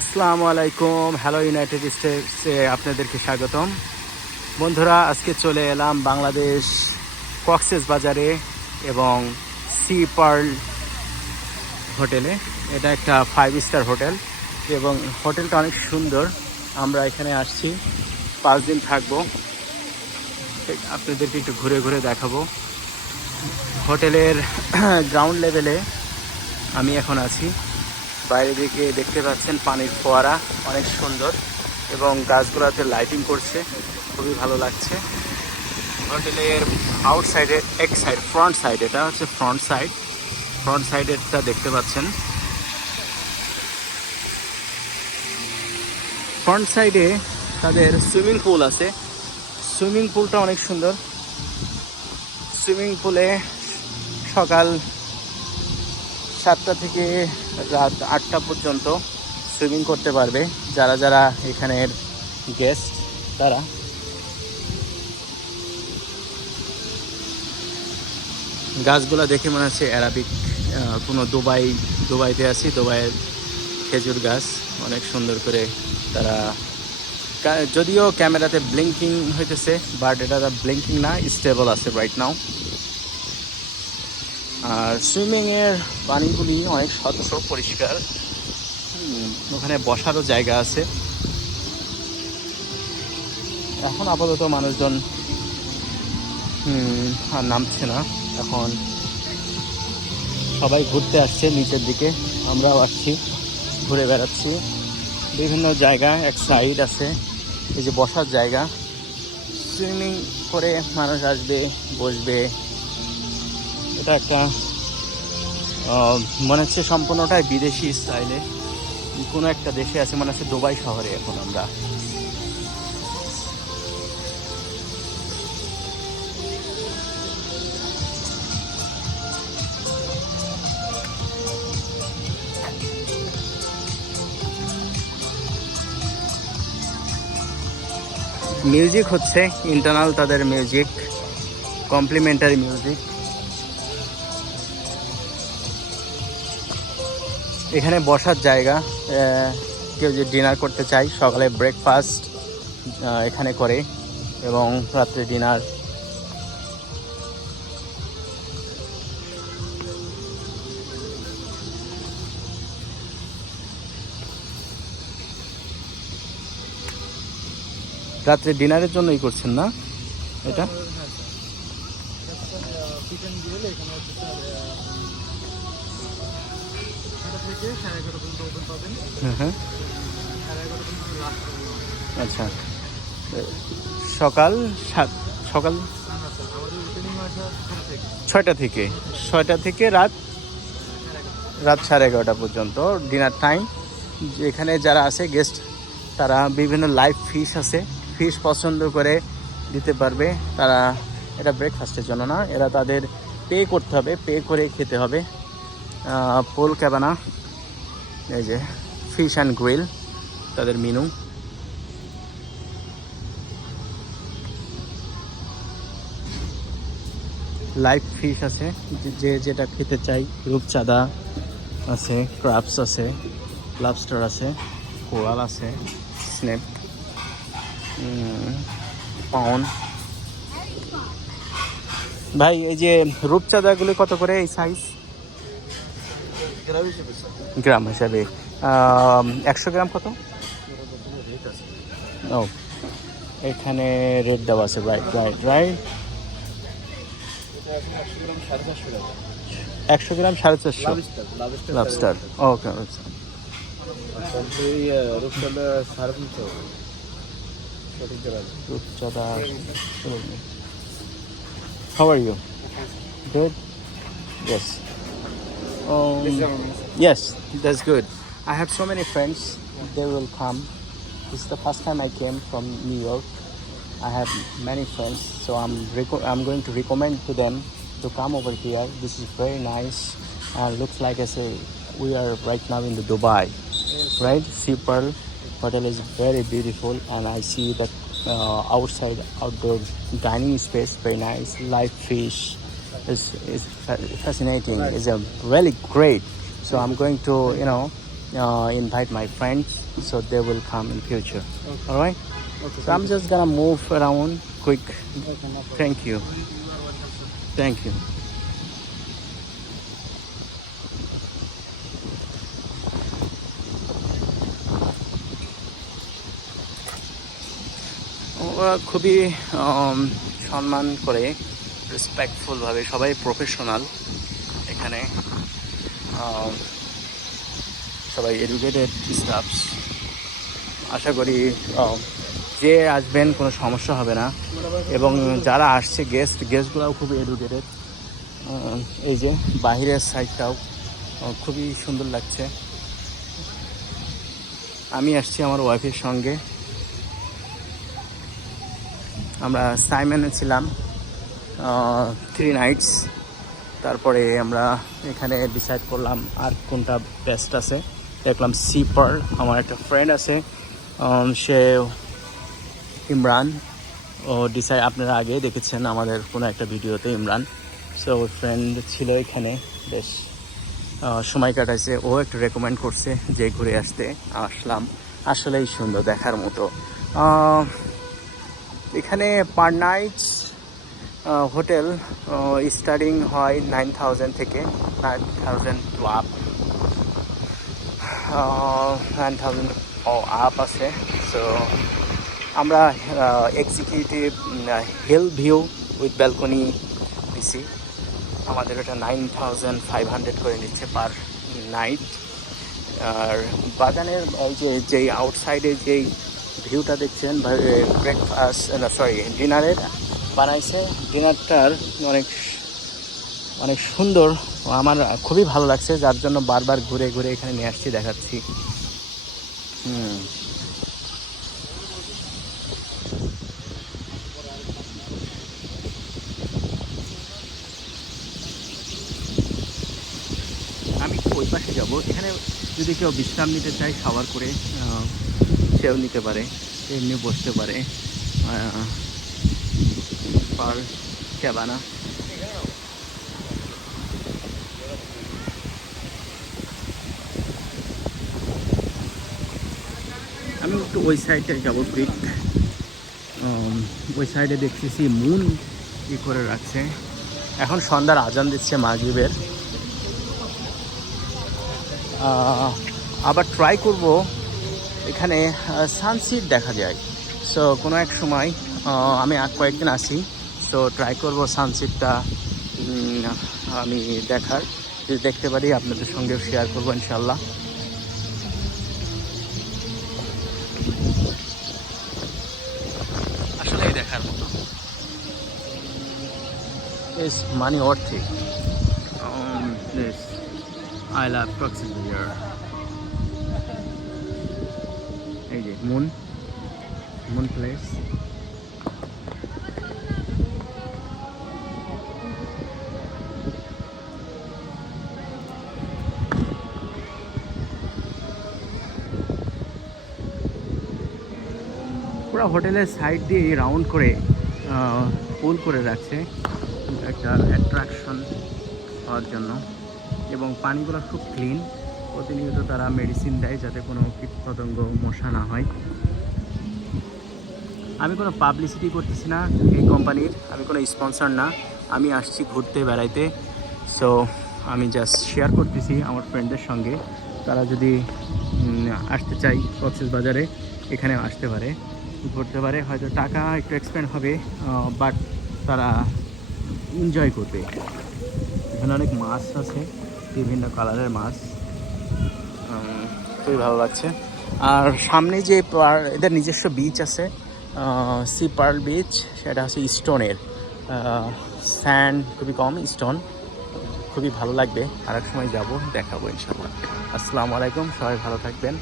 আসসালামু আলাইকুম। Hello United স্টেটসে আপনাদেরকে স্বাগতম। বন্ধুরা, আজকে চলে এলাম বাংলাদেশ কক্সেস বাজারে এবং সি পার্ল হোটেলে। এটা একটা 5 স্টার হোটেল এবং হোটেলটা অনেক সুন্দর। আমরা এখানে আসছি, 5 দিন থাকবো। আপনাদেরকে একটু ঘুরে ঘুরে দেখাবো। হোটেলের গ্রাউন্ড লেভেলে আমি এখন আছি। বাইরে দিকে দেখতে পাচ্ছেন পানির ফোয়ারা, অনেক সুন্দর এবং গাছগুলোতে লাইটিং করছে, খুবই ভালো লাগছে। হোটেলের আউটসাইডে ফ্রন্ট সাইড, এটা হচ্ছে ফ্রন্ট সাইডেরটা দেখতে পাচ্ছেন। ফ্রন্ট সাইডে তাদের সুইমিং পুল আছে। সুইমিং পুলটা অনেক সুন্দর। সুইমিং পুলে সকাল 7টা থেকে রাত 8টা পর্যন্ত সুইমিং করতে পারবে যারা যারা এখানের গেস্ট। তারা গাছগুলো দেখে মনে হচ্ছে অ্যারাবিক কোনো দুবাইতে আছি। দুবাইয়ের খেজুর গাছ অনেক সুন্দর করে তারা, যদিও ক্যামেরাতে ব্লিঙ্কিং হইতেছে বাট এটা ব্লিঙ্কিং না, স্টেবল আছে রাইট নাও। আর সুইমিংয়ের পানিগুলি অনেক স্বচ্ছ পরিষ্কার। ওখানে বসারও জায়গা আছে। এখন আপাতত মানুষজন আর নামছে না, এখন সবাই ঘুরতে আসছে নিচের দিকে। আমরাও আসছি, ঘুরে বেড়াচ্ছি। বিভিন্ন জায়গা, এক সাইড আছে এই যে বসার জায়গা। সুইমিং করে মানুষ আসবে, বসবে। এটা একটা মনে হচ্ছে সম্পূর্ণটাই বিদেশি স্টাইলে কোনো একটা দেশে আছে, মনে হচ্ছে দুবাই শহরে এখন আমরা। মিউজিক হচ্ছে ইন্টারনাল, তাদের মিউজিক কমপ্লিমেন্টারি মিউজিক। এখানে বসার জায়গা, কেউ যে ডিনার করতে চায় সকালে ব্রেকফাস্ট এখানে করে এবং রাত্রে ডিনার। রাত্রে ডিনারের জন্যই করছেন না এটা? হ্যাঁ, আচ্ছা। সকাল 6টা থেকে রাত 11:30 পর্যন্ত ডিনার টাইম। এখানে যারা আছে গেস্ট, তারা বিভিন্ন লাইভ ফিশ আছে, ফিশ পছন্দ করে দিতে পারবে তারা। এটা ব্রেকফাস্টের জন্য না, এরা তাদের পে করতে হবে, পে করে খেতে হবে। পোল ক্যাবানা, এই যে ফিশ অ্যান্ড গ্রিল তাদের মেনু। লাইভ ফিশ আছে, যে যেটা খেতে চাই। রূপচাঁদা আছে, ক্রাবস আছে, লবস্টার আছে, কোরাল আছে, স্নেপ, পাউন। ভাই এই যে রূপচাঁদাগুলি কত করে এই সাইজ? গ্রাম হিসাবে 100 গ্রাম কত? ও, এখানে রেট দেওয়া আছে। রাইট রাইট রাইট 100 গ্রাম 450 লবস্টার। ওকে, রূপচাঁদা। How are you? Good? Yes. Yes, that's good. I have so many friends. They will come. This is the first time I came from New York. I have many friends, so I'm going to recommend to them to come over here. This is very nice. Looks like we are right now in the Dubai, right? Sea Pearl Hotel is very beautiful, and I see that outdoor dining space, very nice. Live fish is fascinating. It's a really great. So I'm going to invite my friends so they will come in future. Okay. All right. Okay. So I'm just gonna move around quick. Okay, no problem. Thank you. Thank you. ওরা খুবই সম্মান করে, রেসপেক্টফুলভাবে, সবাই professional এখানে, সবাই educated stuffs. আশা করি যে আসবেন কোনো সমস্যা হবে না, এবং যারা আসছে গেস্টগুলোও খুবই এডুকেটেড। এই যে বাহিরের সাইডটাও খুবই সুন্দর লাগছে। আমি আসছি আমার ওয়াইফের সঙ্গে। আমরা সাইমনে ছিলাম 3 nights। তারপরে আমরা এখানে ডিসাইড করলাম আর কোনটা বেস্ট আছে, দেখলাম সি পার্ল। আমার একটা ফ্রেন্ড আছে, সে ইমরান, ও ডিসাইড, আপনারা আগে দেখেছেন আমাদের কোনো একটা ভিডিওতে ইমরান। সো ওর ফ্রেন্ড ছিল এখানে, বেশ সময় কাটাইছে। ও একটু রেকমেন্ড করছে যে ঘুরে আসতে, আসলাম। আসলেই সুন্দর, দেখার মতো। এখানে পার নাইটস হোটেল স্টার্টিং হয় 9,000 থেকে, 9,000 টু আপ, 9,000 আপ আছে। সো আমরা executive hill view with balcony দিছি। আমাদের ওটা 9,500 করে নিচ্ছে পার নাইট। আর বাগানের এই যেই আউটসাইডে যেই ভিউটা দেখছেন, ব্রেকফাস্ট ডিনারের বানাইছে। ডিনারটার অনেক অনেক সুন্দর, আমার খুবই ভালো লাগছে, যার জন্য বারবার ঘুরে ঘুরে এখানে নিয়ে আসছি, দেখাচ্ছি। আমি ওই পাশে যাবো। এখানে যদি কেউ বিশ্রাম নিতে চায়, শাওয়ার করে সেও নিতে পারে, এমনি বসতে পারে। পার ক্যাবানা। আমি একটু ওই সাইডে যাবো ক্রিক। ওই সাইডে দেখতেছি মুন ই করে রাখছে। এখন সন্ধ্যার আজান দিচ্ছে মাগরিবের। আবার ট্রাই করব, এখানে সানসেট দেখা যায়। সো কোনো এক সময় আমি কয়েকদিন আসি, সো ট্রাই করব সানসেটটা আমি দেখার। যদি দেখতে পারি আপনাদের সঙ্গেও শেয়ার করবো ইনশাল্লাহ। আসলেই দেখার মতো, is money worth it? This I love Cox's Bazar. এই যে মুন প্লেস। পুরো হোটেলের সাইড দিয়ে রাউন্ড করে পুল করে রাখছে, একটা অ্যাট্রাকশন হওয়ার জন্য। এবং পানিগুলো খুব ক্লিন, প্রতিনিয়ত তারা মেডিসিন দেয় যাতে কোনো কীটপতঙ্গ, মশা না হয়। আমি কোনো পাবলিসিটি করতেছি না এই কোম্পানির, আমি কোনো স্পন্সর না, আমি আসছি ঘুরতে, বেড়াইতে। সো আমি জাস্ট শেয়ার করতেছি আমার ফ্রেন্ডদের সঙ্গে। তারা যদি আসতে চাই কক্সবাজারে, এখানে আসতে পারে, ঘুরতে পারে। হয়তো টাকা একটু এক্সপেন্ড হবে, বাট তারা এনজয় করবে। এখানে অনেক মাছ আছে, বিভিন্ন কালারের মাছ, খুবই ভালো লাগছে। আর সামনে যে এদের নিজস্ব বিচ আছে, সি পার্ল বিচ, সেটা হচ্ছে স্টোনের, স্যান্ড খুবই কম, স্টোন, খুবই ভালো লাগবে। আর এক সময় যাবো, দেখাবো ইনশাল্লাহ। আসসালামু আলাইকুম, সবাই ভালো থাকবেন।